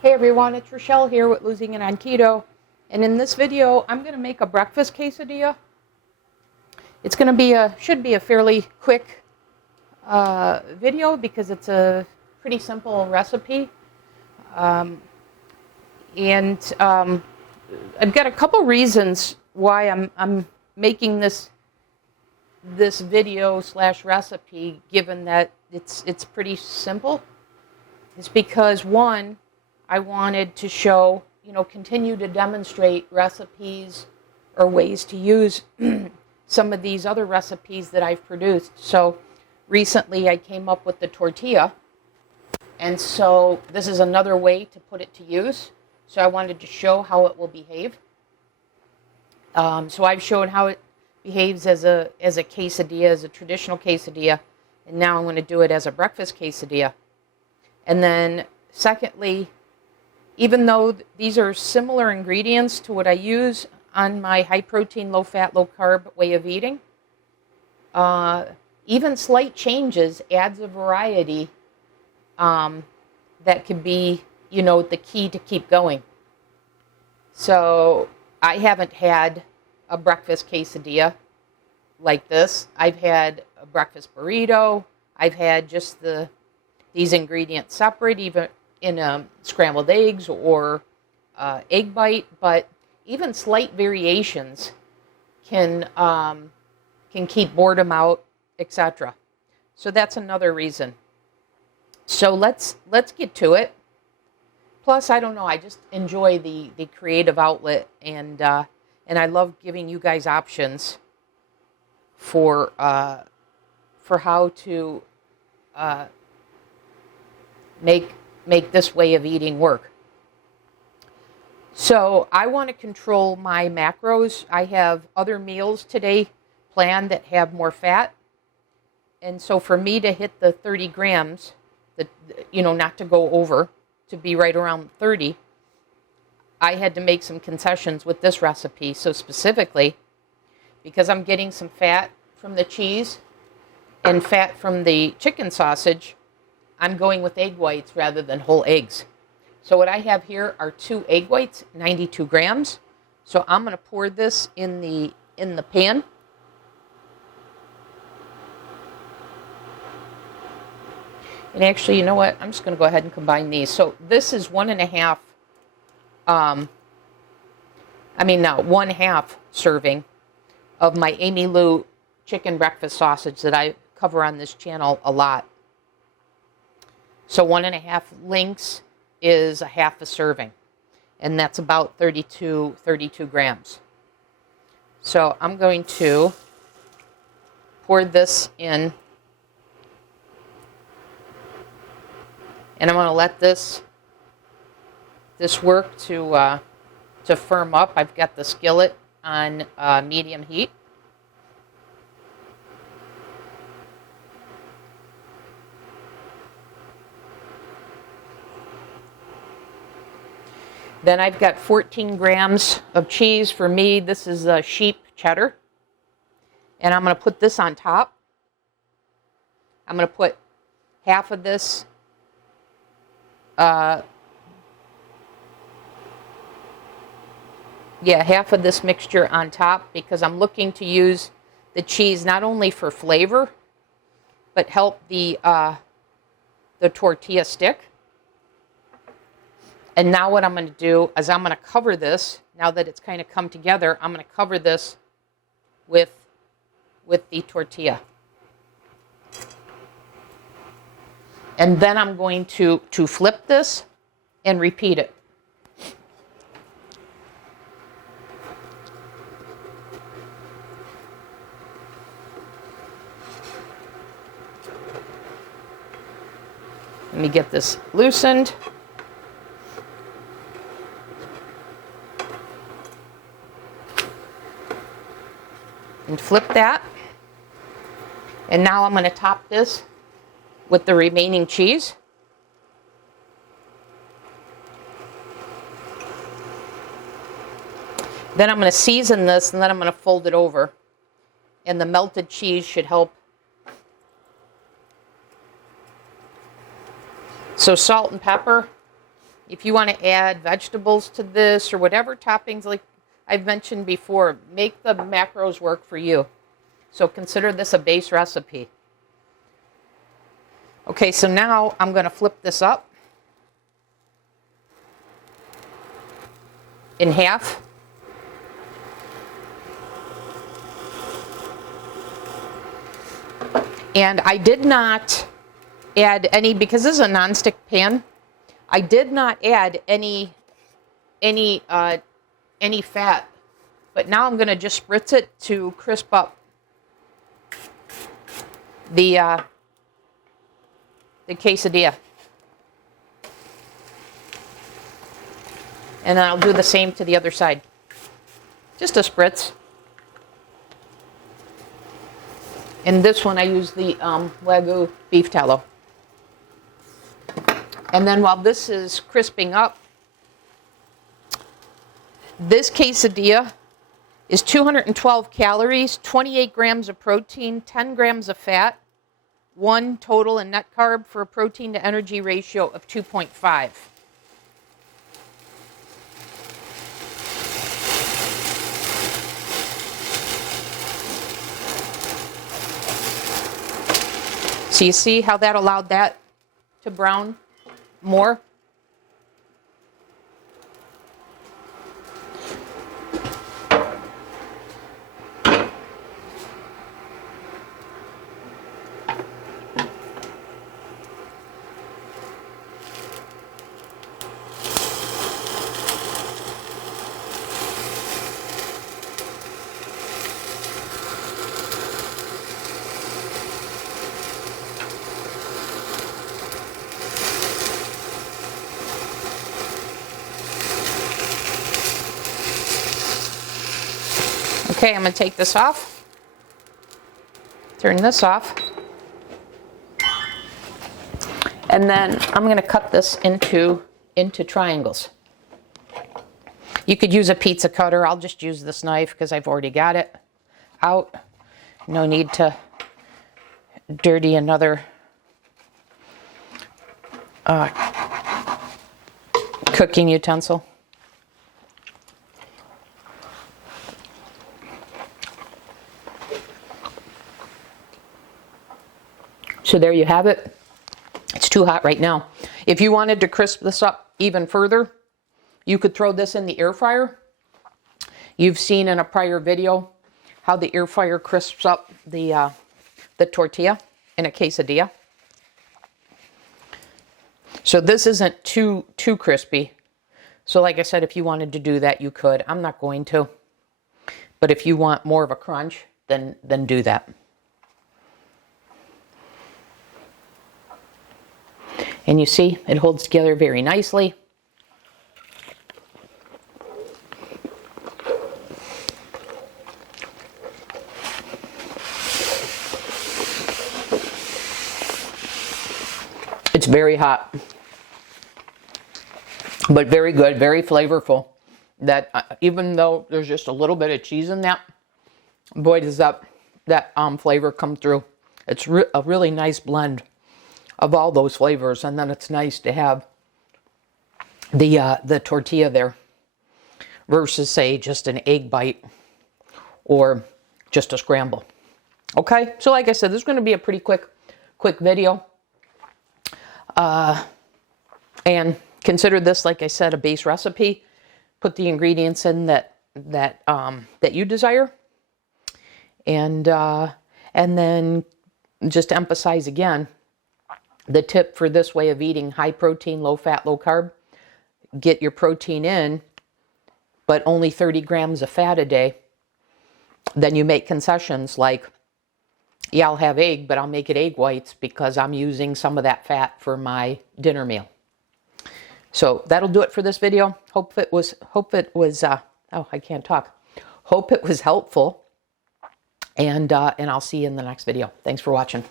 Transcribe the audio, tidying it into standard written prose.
Hey everyone, it's Rochelle here with Losing It on Keto. And in this video, I'm going to make a breakfast quesadilla. It's going to be should be a fairly quick video because it's a pretty simple recipe. I've got a couple reasons why I'm making this video / recipe, given that it's pretty simple. It's because one, I wanted to show, continue to demonstrate recipes or ways to use some of these other recipes that I've produced. So recently I came up with the tortilla, and so this is another way to put it to use. So I wanted to show how it will behave. So I've shown how it behaves as a quesadilla, as a traditional quesadilla, and now I'm going to do it as a breakfast quesadilla. And then secondly, even though these are similar ingredients to what I use on my high protein, low fat, low carb way of eating, even slight changes adds a variety that could be, the key to keep going. So I haven't had a breakfast quesadilla like this. I've had a breakfast burrito. I've had just these ingredients separate, even in scrambled eggs or egg bite, but even slight variations can keep boredom out, etc. So that's another reason. So let's get to it. Plus, I don't know, I just enjoy the creative outlet, and I love giving you guys options for how to make this way of eating work. So I want to control my macros. I have other meals today planned that have more fat. And so for me to hit the 30 grams, not to go over, to be right around 30, I had to make some concessions with this recipe. So specifically, because I'm getting some fat from the cheese and fat from the chicken sausage, I'm going with egg whites rather than whole eggs. So what I have here are 2 egg whites, 92 grams. So I'm going to pour this in the pan. And actually, you know what? I'm just going to go ahead and combine these. So this is 1.5, 1/2 serving of my Amylu chicken breakfast sausage that I cover on this channel a lot. So 1.5 links is 1/2 serving, and that's about 32 grams. So I'm going to pour this in, and I'm going to let this work to firm up. I've got the skillet on medium heat. Then I've got 14 grams of cheese. For me, this is a sheep cheddar. And I'm going to put this on top. I'm going to put half of this half of this mixture on top, because I'm looking to use the cheese not only for flavor, but help the tortilla stick. And now what I'm going to do is I'm going to cover this, now that it's kind of come together, I'm going to cover this with the tortilla. And then I'm going to flip this and repeat it. Let me get this loosened. And flip that. And now I'm going to top this with the remaining cheese. Then I'm going to season this, and then I'm going to fold it over. And the melted cheese should help. So salt and pepper. If you want to add vegetables to this or whatever toppings, like I've mentioned before, make the macros work for you. So consider this a base recipe. Okay, so now I'm going to flip this up in half. And I did not add any, because this is a nonstick pan, I did not add any fat. But now I'm going to just spritz it to crisp up the quesadilla. And then I'll do the same to the other side. Just a spritz. And this one I use the Wagyu beef tallow. And then while this is crisping up, this quesadilla is 212 calories, 28 grams of protein, 10 grams of fat, 1 total in net carb for a protein to energy ratio of 2.5. So you see how that allowed that to brown more? Okay, I'm going to take this off, turn this off, and then I'm going to cut this into triangles. You could use a pizza cutter. I'll just use this knife because I've already got it out. No need to dirty another cooking utensil. So there you have it. It's too hot right now. If you wanted to crisp this up even further, you could throw this in the air fryer. You've seen in a prior video how the air fryer crisps up the tortilla in a quesadilla. So this isn't too crispy. So like I said, if you wanted to do that, you could. I'm not going to. But if you want more of a crunch, then do that. And you see, it holds together very nicely. It's very hot, but very good, very flavorful. That even though there's just a little bit of cheese in that, boy, does that flavor come through. It's a really nice blend of all those flavors, and then it's nice to have the tortilla there versus, say, just an egg bite or just a scramble. Okay, so like I said, this is going to be a pretty quick video, and consider this, like I said, a base recipe. Put the ingredients in that you desire, and then just emphasize again. The tip for this way of eating: high protein, low fat, low carb. Get your protein in, but only 30 grams of fat a day. Then you make concessions like, yeah, I'll have egg, but I'll make it egg whites because I'm using some of that fat for my dinner meal. So that'll do it for this video. Hope it was I can't talk. Hope it was helpful. And I'll see you in the next video. Thanks for watching.